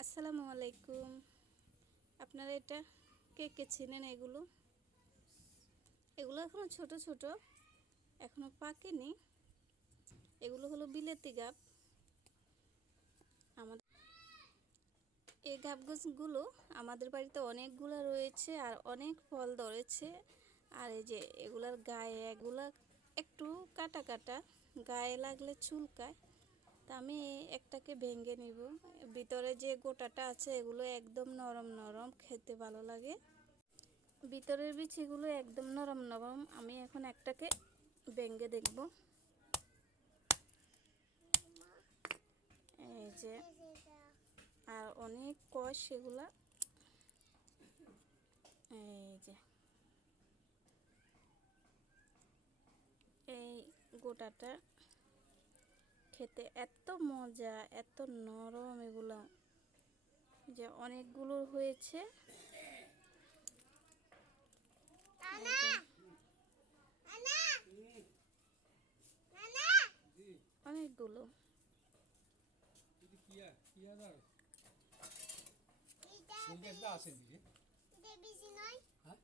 আসসালামু আলাইকুম। আপনারা এটা কে কে চিনেন এগুলো? এগুলো এখনও ছোট ছোট, এখনও পাকেনি। এগুলো হলো বিলেতি গাব। আমাদের এই গাব গাছগুলো আমাদের বাড়িতে অনেকগুলো রয়েছে আর অনেক ফল ধরেছে। আর এই যে এগুলার গায়ে এগুলা একটু কাটা কাটা, গায়ে লাগলে চুলকায়। আমি একটাকে ভেঙে নিব। ভিতরে যে গোটাটা আছে, এগুলো একদম নরম নরম, খেতে ভালো লাগে। ভিতরের বিচিগুলো একদম নরম নরম, আমি এখন একটাকে ভেঙে দেখব। এই যে, আর অনেক কষ সেগুলা। এই যে, এই গোটাটা খেতে এত মজা এত নরম এগুলো। যে অনেকগুলো হয়েছে। অনেকগুলো। দিকে হ্যাঁ?